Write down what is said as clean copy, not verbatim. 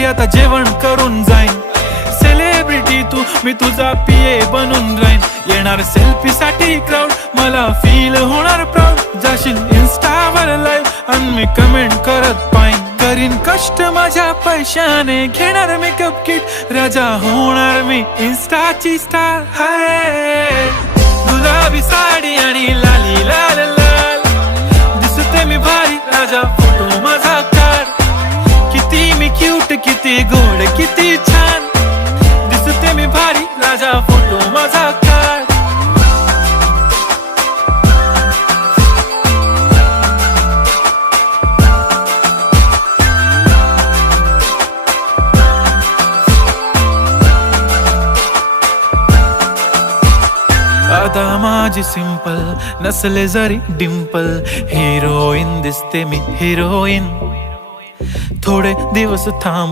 घरी आता जेवण करून जाईन. सेलिब्रिटी तू, मी तुझा पिये बनून राहीन. येणार सेल्फी साठी क्राऊड, मला फील होणार प्राऊड. जाशील इन्स्टावर लाईव्ह आणि मी कमेंट करत पाईन. करीन कष्ट माझ्या पैशाने, घेणार मेकअप किट, राजा होणार मी इन्स्टाची स्टार. हाय गुलाबी साडी आणि लाली लाल लाल, दिसते मी भारी, राजा फोटो माझा काढ. किती मी क्यूट, किती गोड, किती छान, दिसते मी भारी, राजा फोटो माझा काढ. आता माझी सिंपल, नसले जरी डिंपल, हिरोईन दिसते मी हिरोईन. थोडे दिवस थांब